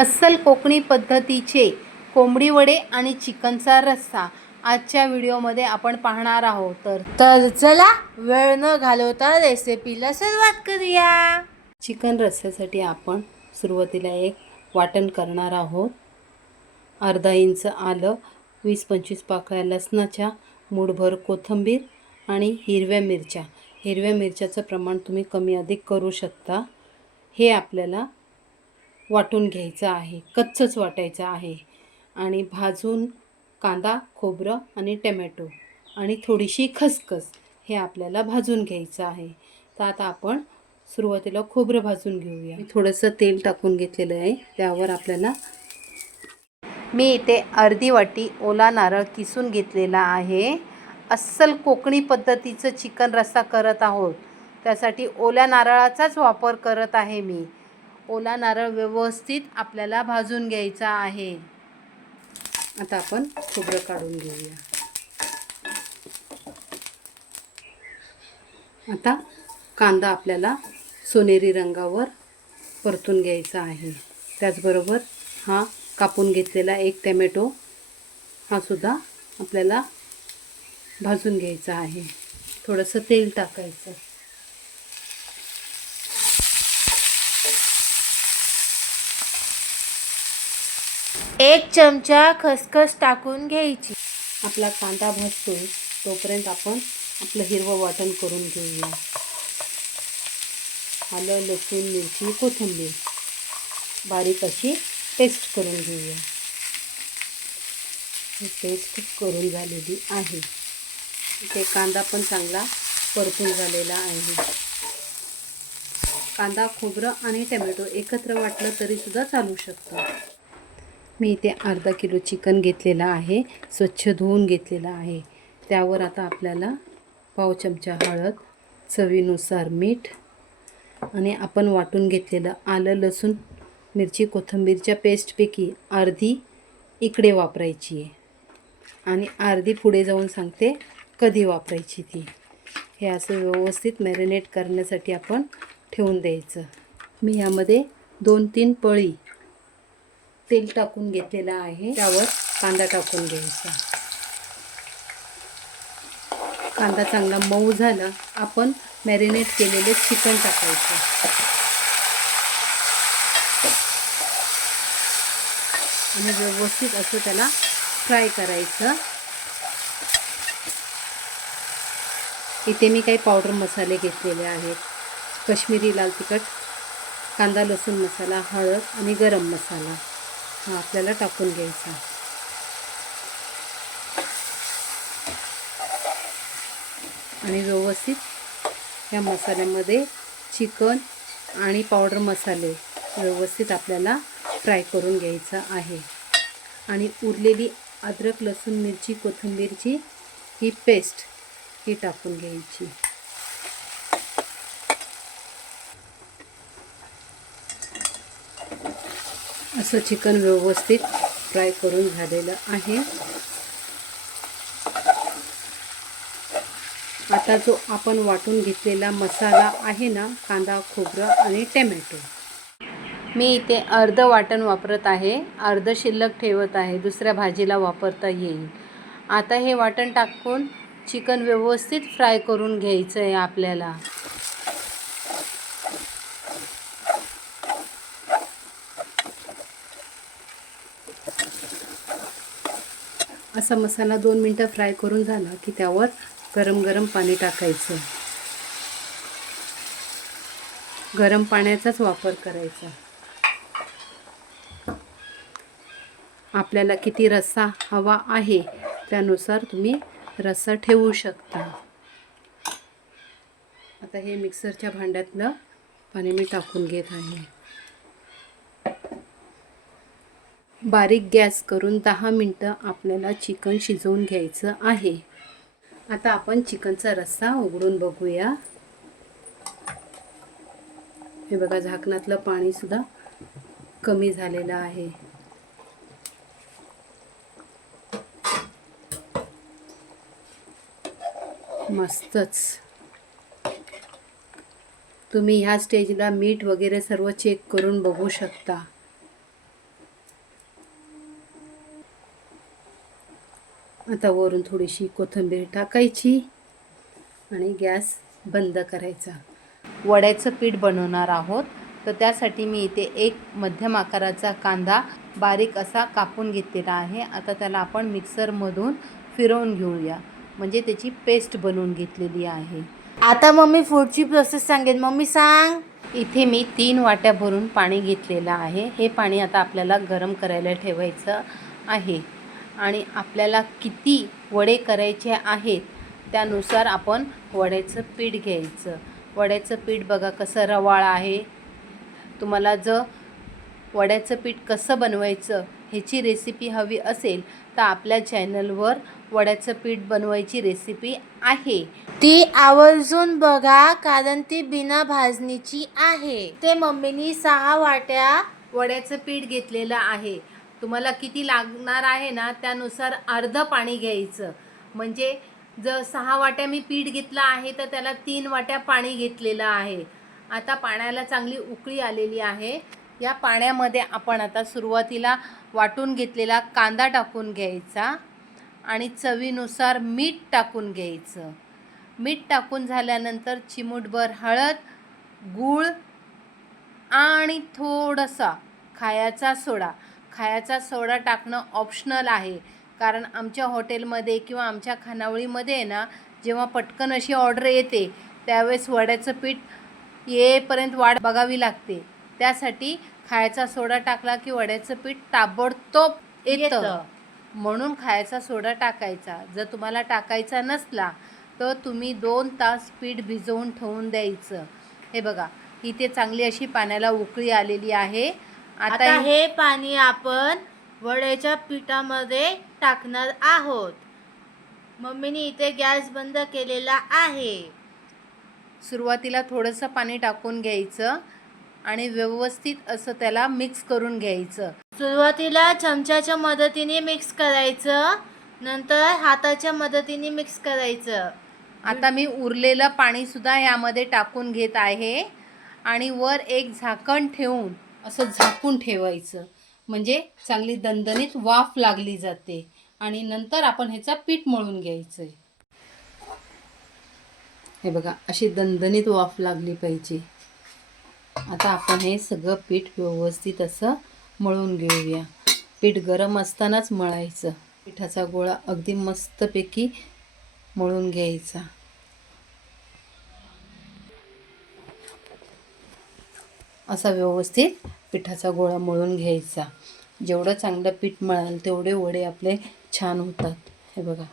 अस्सल कोकणी पद्धतीचे कोंबडी वडे आणि चिकनचा रस्सा आजच्या व्हिडिओमध्ये आपण पाहणार आहोत। तर चला वेळ न घालवता रेसिपीला सुरुवात करूया। चिकन रस्स्यासाठी आपण सुरुवातीला एक वाटण करणार आहोत। अर्धा इंच आलं, 20-25 पाकळ्या लसणाच्या, मूठभर कोथिंबीर आणि हिरव्या मिरच्या। हिरव्या मिरच्याचं प्रमाण तुम्ही कमी अधिक करू शकता। हे आपल्याला वाटून घ्यायचं आहे, कच्चंच वाटायचं आहे। आणि भाजून कांदा, खोबरं आणि टमॅटो आणि थोडीशी खसखस हे आपल्याला भाजून घ्यायचं आहे। तर आता आपण सुरुवातीला खोबरं भाजून घेऊया। मी थोडंसं तेल टाकून घेतलेलं आहे। त्यावर आपल्याला मी इथे अर्धी वाटी ओला नारळ किसून घेतलेला आहे। अस्सल कोकणी पद्धतीचं चिकन रस्सा करत आहोत, त्यासाठी ओल्या नारळाचाच वापर करत आहे मी। ओला नारळ व्यवस्थित आपल्याला भाजून घ्यायचा आहे। आता आपण खोबरं काढून घेऊया। आता कांदा आपल्याला सोनेरी रंगावर परतून घ्यायचा आहे। त्याचबरोबर हा कापून घेतलेला एक टमॅटो हा सुद्धा आपल्याला भाजून घ्यायचा आहे। थोडंसं तेल टाकायचं। एक चमचा खसखस टाकून घ्यायची। आपला कांदा भाजतोय तोपर्यंत आपण आपलं हिरवं वाटण करून घेऊया। आलं, लसूण, मिरची, कोथिंबीर बारीक अशी पेस्ट करून घेऊया। ही पेस्ट करून झालेली आहे। इथे कांदा पण चांगला परतून झालेला आहे। कांदा, खोबरं आणि टमॅटो एकत्र वाटलं तरी सुद्धा चालू शकतं। मी इथे अर्धा किलो चिकन घेतलेला आहे, स्वच्छ धुवून घेतलेला आहे। त्यावर आता आपल्याला पाव चमचा हळद, चवीनुसार मीठ आणि आपण वाटून घेतलेलं आलं, लसूण, मिरची, कोथिंबीरच्या पेस्टपैकी अर्धी इकडे वापरायची आहे आणि अर्धी पुढे जाऊन सांगते कधी वापरायची ती। हे असं व्यवस्थित मॅरिनेट करण्यासाठी आपण ठेवून द्यायचं। मी यामध्ये 2-3 पळी तेल टाकून घेतलेला आहे। त्यावर कांदा टाकून घ्यायचा। कांदा चांगला मऊ झाला, आपण मॅरिनेट केलेले चिकन टाकायचं आणि व्यवस्थित असं त्याला फ्राय करायचं। इथे मी काही पावडर मसाले घेतलेले आहेत। काश्मीरी लाल तिखट, कांदा लसूण मसाला, हळद आणि गरम मसाला हा आपल्याला टाकून घ्यायचा। आणि व्यवस्थित या मसाल्यामध्ये चिकन आणि पावडर मसाले व्यवस्थित आपल्याला फ्राय करून घ्यायचं आहे। आणि उरलेली अद्रक, लसूण, मिरची, कोथिंबीरची ही पेस्ट ही टाकून घ्यायची। असं चिकन व्यवस्थित फ्राय करून झालेलं आहे। आता जो आपण वाटून घेतलेला मसाला आहे ना, कांदा, खोबरं आणि टमॅटो, मी इथे अर्ध वाटण वापरत आहे, अर्ध शिल्लक ठेवत आहे, दुसऱ्या भाजीला वापरता येईल। आता हे वाटण टाकून चिकन व्यवस्थित फ्राय करून घ्यायचं आहे आपल्याला। असा मसाला 2 मिनटं फ्राय करून झाला की त्यावर गरम गरम पाणी टाकायचं। गरम पाण्याचाच वापर करायचा। आपल्याला किती रस्सा हवा आहे त्यानुसार तुम्ही रस्सा ठेवू शकता। आता हे मिक्सरच्या भांड्यातलं पाणी मी टाकून घेत आहे। बारीक गॅस करून 10 मिनटं आपल्याला चिकन शिजवून घ्यायचं आहे। आता आपण चिकनचा रस्सा उघडून बघूया। हे बघा, झाकणातलं पाणी सुद्धा कमी झालेलं आहे। मस्तच। तुम्ही ह्या स्टेजला मीठ वगैरे सर्व चेक करून बघू शकता। आता वरून थोडीशी कोथिंबीर टाकायची आणि गॅस बंद करायचा. वड्याचं पीठ बनवणार आहोत, तर त्यासाठी मी इथे एक मध्यम आकाराचा कांदा बारीक असा कापून घेतलेला आहे. आता त्याला आपण मिक्सरमधून फिरवून घेऊया, म्हणजे त्याची पेस्ट बनवून घेतलेली आहे. आता मम्मी पुढची प्रोसेस सांगेन. मम्मी सांग. इथे मी 3 वाट्या भरून पाणी घेतलेलं आहे. हे पाणी आता आपल्याला गरम करायला ठेवायचं आहे आणि आपल्याला किती वडे करायचे आहेत त्यानुसार आपण वड्याचं पीठ घ्यायचं. वड्याचं पीठ बघा कसं रवाळ आहे. तुम्हाला जर वड्याचं पीठ कसं बनवायचं ह्याची रेसिपी हवी असेल तर आपल्या चॅनलवर वड्याचं पीठ बनवायची रेसिपी आहे. ती आवर्जून बघा, कारण ती बिना भाजणीची आहे. ते मम्मीनी 6 वाट्या वड्याचं पीठ घेतलेलं आहे. तुम्हाला किती लागणार आहे ना त्यानुसार अर्धं पाणी घ्यायचं. म्हणजे जर 6 वाट्या मी पीठ घेतलं आहे तर त्याला 3 वाट्या पाणी घेतलेलं आहे. आता पाण्याला चांगली उकळी आलेली आहे. या पाण्यामध्ये आपण आता सुरुवातीला वाटून घेतलेला कांदा टाकून घ्यायचा आणि चवीनुसार मीठ टाकून घ्यायचं. मीठ टाकून झाल्यानंतर चिमूटभर हळद, गूळ आणि थोडासा खायचा सोडा. खायचा सोडा टाकणं ऑप्शनल आहे, कारण आमच्या हॉटेलमध्ये किंवा आमच्या खानावळीमध्ये आहे ना, जेव्हा पटकन अशी ऑर्डर येते त्यावेळेस वड्याचं पीठ येईपर्यंत वाट बघावी लागते. त्यासाठी खायचा सोडा टाकला की वड्याचं पीठ ताबडतोब येतं, म्हणून खायचा सोडा टाकायचा. जर तुम्हाला टाकायचा नसला तर तुम्ही 2 तास पीठ भिजवून ठेवून द्यायचं. हे बघा इथे चांगली अशी पाण्याला उकळी आलेली आहे. आता हे पाणी आपण वड्याच्या पिठामध्ये टाकणार आहोत. मम्मीने इथे गॅस बंद केलेला आहे. सुरुवातीला थोडंसं पाणी टाकून घ्यायचं आणि व्यवस्थित असं त्याला मिक्स करून घ्यायचं. सुरुवातीला चमच्याच्या मदतीने मिक्स करायचं, नंतर हाताच्या मदतीने मिक्स करायचं. आता मी उरलेलं पाणीसुद्धा यामध्ये टाकून घेत आहे आणि वर एक झाकण ठेवून असं झाकून ठेवायचं, म्हणजे चांगली दणदणीत वाफ लागली जाते आणि नंतर आपण ह्याचा पीठ मळून घ्यायचं आहे. हे बघा अशी दणदणीत वाफ लागली पाहिजे. आता आपण हे सगळं पीठ व्यवस्थित असं मळून घेऊया. पीठ गरम असतानाच मळायचं. पिठाचा गोळा अगदी मस्तपैकी मळून घ्यायचा. असा व्यवस्थित पिठाचा गोळा मळून घ्यायचा. जेवढं चांगलं पीठ मळाल तेवढे वडे आपले छान होतात. हे बघा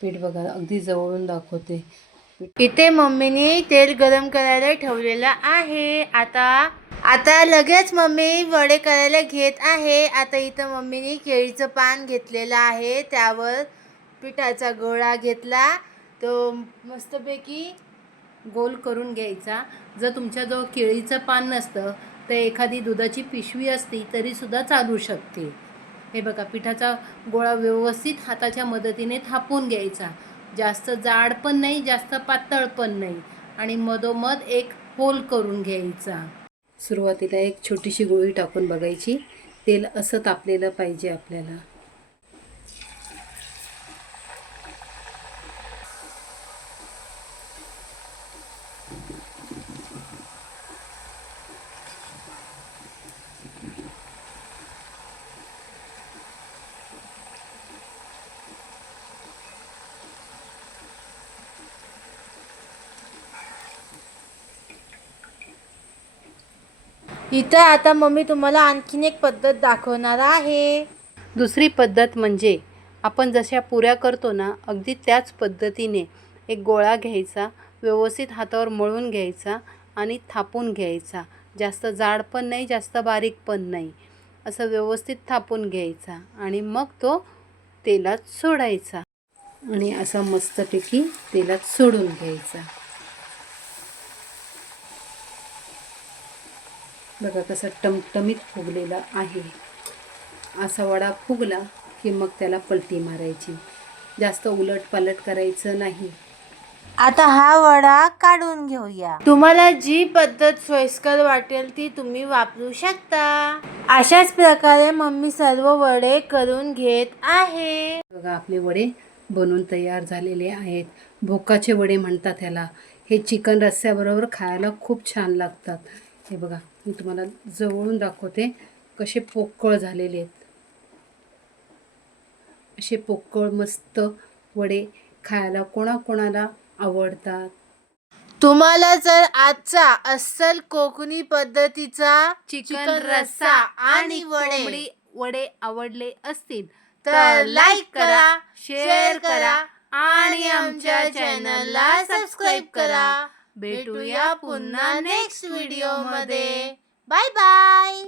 पीठ बघा अगदी जवळून दाखवते. इथे मम्मीने तेल गरम करायला ठेवलेलं आहे. आता लगेच मम्मी वडे करायला घेत आहे. आता इथं मम्मीने केळीचं पान घेतलेलं आहे, त्यावर पिठाचा गोळा घेतला, तो मस्तपैकी गोल करून घ्यायचा. जर तुमच्याजवळ केळीचं पान नसतं तर एखादी दुधाची पिशवी असती तरीसुद्धा चालू शकते. हे बघा पिठाचा गोळा व्यवस्थित हाताच्या मदतीने थापून घ्यायचा. जास्त जाड पण नाही, जास्त पातळ पण नाही, आणि मधोमध एक होल करून घ्यायचा. सुरुवातीला एक छोटीशी गोळी टाकून बघायची. तेल असं तापलेलं पाहिजे आपल्याला. इथं आता मम्मी तुम्हाला आणखीन एक पद्धत दाखवणार आहे. दुसरी पद्धत म्हणजे आपण जशा पुऱ्या करतो ना, अगदी त्याच पद्धतीने एक गोळा घ्यायचा, व्यवस्थित हातावर मळून घ्यायचा आणि थापून घ्यायचा. जास्त जाड पण नाही, जास्त बारीक पण नाही, असं व्यवस्थित थापून घ्यायचा आणि मग तो तेलात सोडायचा आणि असा मस्तपैकी तेलात सोडून घ्यायचा. बघा कसा टमटमीत फुगलेला आहे. असा वडा फुगला की मग त्याला पलटी मारायची. जास्त उलट पालट करायचं नाही. आता हा वडा काढून घेऊया. तुम्हाला जी पद्धत सोयीस्कर वाटेल ती तुम्ही वापरू शकता. अशाच प्रकारे मम्मी सर्व वडे करून घेत आहे. बघा आपले वडे बनून तयार झालेले आहेत. भोकाचे वडे म्हणतात ह्याला. हे चिकन रस्स्याबरोबर खायला खूप छान लागतात. हे बघा मी तुम्हाला जवळून दाखवते कसे पोकळ झालेले आहेत. असे पोकळ मस्त वडे खायला कोणाकोणाला आवडतात. तुम्हाला जर आजचा अस्सल कोकणी पद्धतीचा चिकन रस्सा आणि कोंबडी वडे आवडले असतील तर लाईक करा, शेअर करा आणि आमच्या चॅनलला सबस्क्राईब करा. भेटूया पुन्हा नेक्स्ट व्हिडिओ मध्ये. Bye bye.